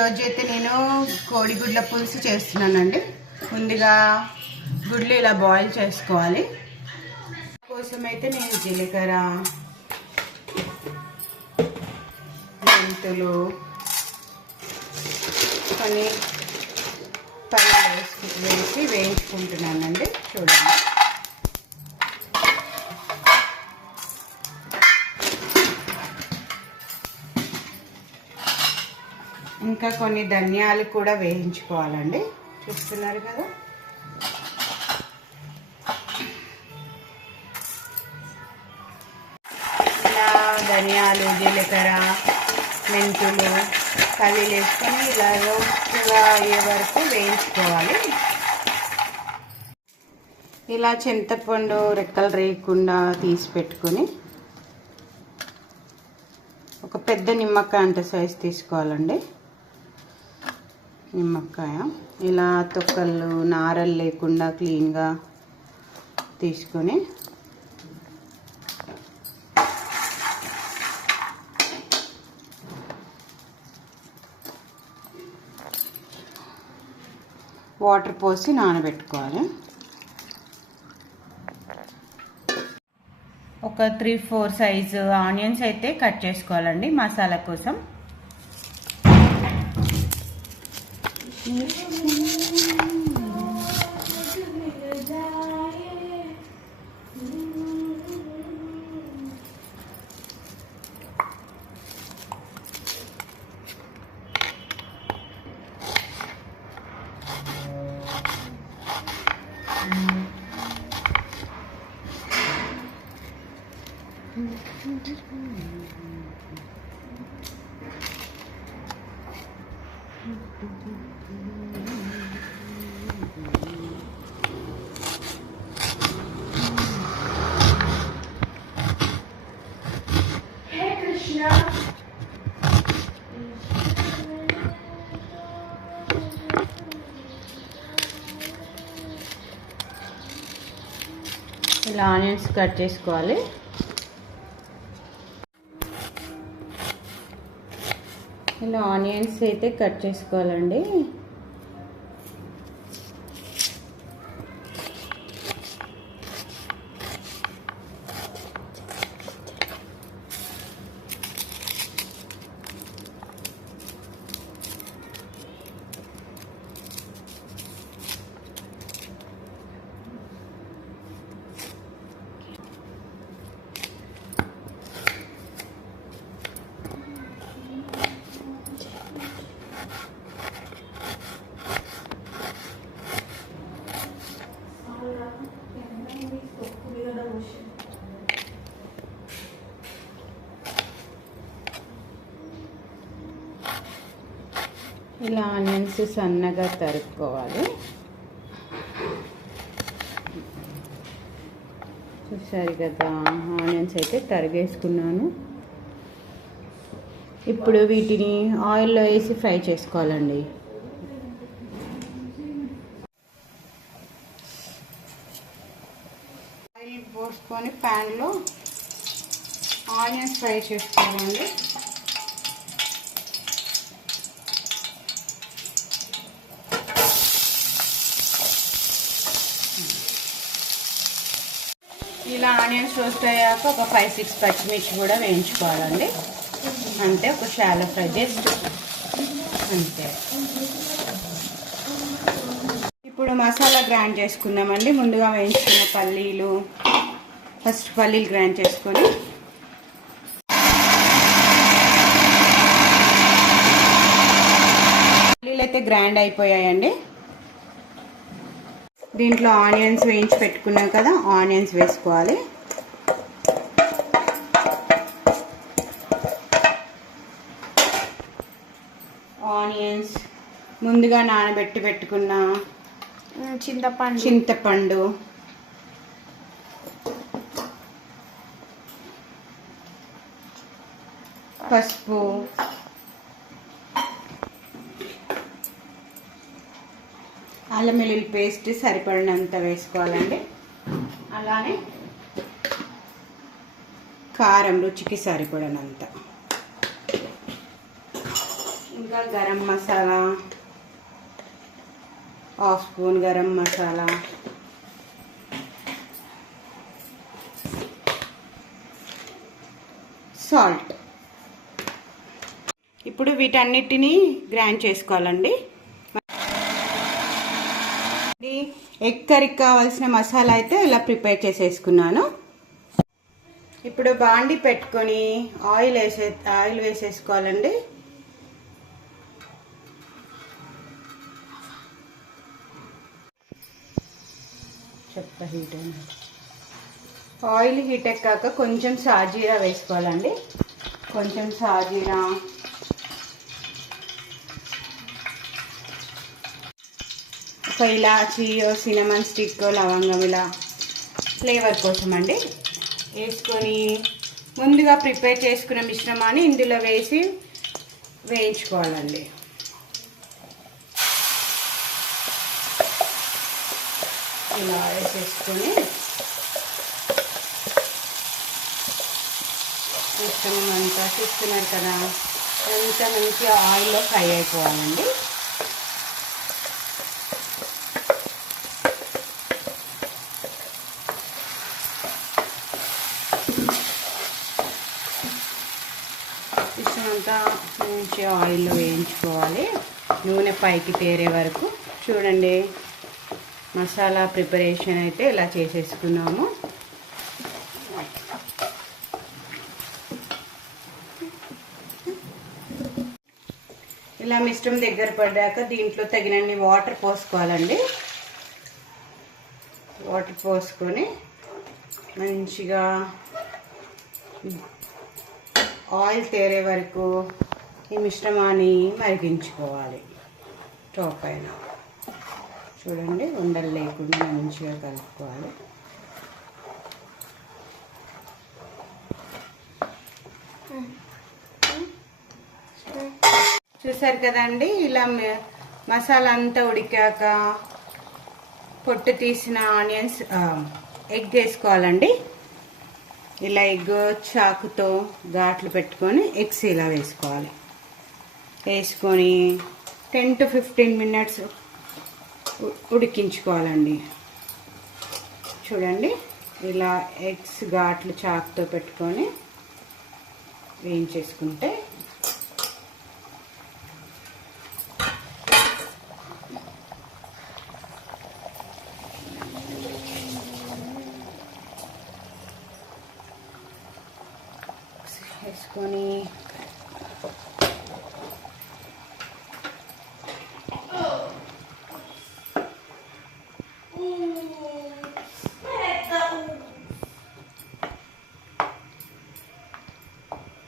ఈరోజు అయితే నేను కోడిగుడ్ల పులుసు చేస్తున్నానండి. ముందుగా గుడ్లు ఇలా బాయిల్ చేసుకోవాలి. కోసం అయితే నేను జీలకర్ర, మెంతులు, కొన్ని పల్లీలు వేసి వేయించుకుంటున్నానండి. చూడండి, ఇంకా కొన్ని ధనియాలు కూడా వేయించుకోవాలండి. చూస్తున్నారు కదా, ఇలా ధనియాలు, జీలకర్ర, మెంతులు, పల్లీలు వేసుకొని ఇలా రోస్ట్గా అయ్యే వరకు వేయించుకోవాలి. ఇలా చింతపండు రెక్కలు రేయకుండా తీసి పెట్టుకొని ఒక పెద్ద నిమ్మకాయ అంత సైజు తీసుకోవాలండి. నిమ్మకాయ ఇలా తొక్కలు నారలు లేకుండా క్లీన్గా తీసుకొని వాటర్ పోసి నానబెట్టుకోవాలి. ఒక 3-4 సైజు ఆనియన్స్ అయితే కట్ చేసుకోవాలండి మసాలా కోసం. ఇలా ఆనియన్స్ కట్ చేసుకోవాలి. ఇలా ఆనియన్స్ అయితే కట్ చేసుకోవాలండి. ఇలా ఆనియన్స్ సన్నగా తరుక్కోవాలి. చూసారు కదా, ఆనియన్స్ అయితే తరిగేసుకున్నాను. ఇప్పుడు వీటిని ఆయిల్లో వేసి ఫ్రై చేసుకోవాలండి. ఆయిల్ పోసుకొని ప్యాన్లో ఆనియన్స్ ఫ్రై చేసుకోవాలండి. ఇలా ఆనియన్స్ రోస్ట్ అయ్యాక ఒక 5-6 పచ్చిమిర్చి కూడా వేయించుకోవాలండి. అంతే, ఒక షాలో ఫ్రై జస్ట్ అంతే. ఇప్పుడు మసాలా గ్రైండ్ చేసుకుందామండి. ముందుగా వేయించుకున్న పల్లీలు, ఫస్ట్ పల్లీలు గ్రైండ్ చేసుకొని పల్లీలు అయితే గ్రైండ్ అయిపోయాయండి. దీంట్లో ఆనియన్స్ వేయించి పెట్టుకున్నాం కదా, ఆనియన్స్ వేసుకోవాలి. ఆనియన్స్, ముందుగా నానబెట్టి పెట్టుకున్న చింతపండు, పసుపు, అల్లం వెల్లుల్లి పేస్ట్ సరిపడినంత వేసుకోవాలండి. అలానే కారం రుచికి సరిపడినంత, ఇంకా garam masala, half spoon garam masala, salt. ఇప్పుడు వీటన్నిటిని గ్రైండ్ చేసుకోవాలండి. ఎగ్ కర్రీకి కావాల్సిన మసాలా అయితే ఇలా ప్రిపేర్ చేసేసుకున్నాను. ఇప్పుడు బాండి పెట్టుకొని ఆయిల్ వేసేసుకోవాలండి. ఆయిల్ హీట్ ఎక్కాక కొంచెం సాజీరా వేసుకోవాలండి. కొంచెం సాజీరా, ఒక ఇలాచి, సినమన్ స్టిక్, లవంగం ఇలా ఫ్లేవర్ కోసం అండి వేసుకొని ముందుగా ప్రిపేర్ చేసుకున్న మిశ్రమాన్ని ఇందులో వేసి వేయించుకోవాలండి. ఇలా వేసేసుకొని మిశ్రమం అంతా చూస్తున్నారు కదా, అంతా మంచిగా ఆయిల్లో ఫ్రై అయిపోవాలండి. అంతా మంచిగా ఆయిల్లో వేయించుకోవాలి, నూనె పైకి తేరే వరకు. చూడండి, మసాలా ప్రిపరేషన్ అయితే ఇలా చేసేసుకున్నాము. ఇలా మిశ్రమం దగ్గర పడ్డాక దీంట్లో తగినన్ని వాటర్ పోసుకోవాలండి. వాటర్ పోసుకొని మంచిగా ఆయిల్ తేరే వరకు ఈ మిశ్రమాన్ని మరిగించుకోవాలి. స్టవ్ పైన చూడండి, ఉండలు లేకుండా మంచిగా కలుపుకోవాలి. చూసారు కదండి, ఇలా మసాలా అంతా ఉడికాక పొట్టు తీసిన ఆనియన్స్, ఎగ్ వేసుకోవాలండి. ఇలా ఎగ్ చాకుతో ఘాట్లు పెట్టుకొని ఎగ్స్ ఇలా వేసుకోవాలి. వేసుకొని 10 to 15 minutes ఉడికించుకోవాలండి. చూడండి, ఇలా ఎగ్స్ ఘాట్లు చాకుతో పెట్టుకొని వేయించేసుకుంటే వేసుకొని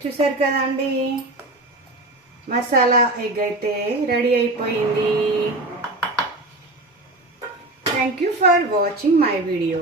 చూసారు కదండి, మసాలా ఎగ్ అయితే రెడీ అయిపోయింది. Thank you for watching my video.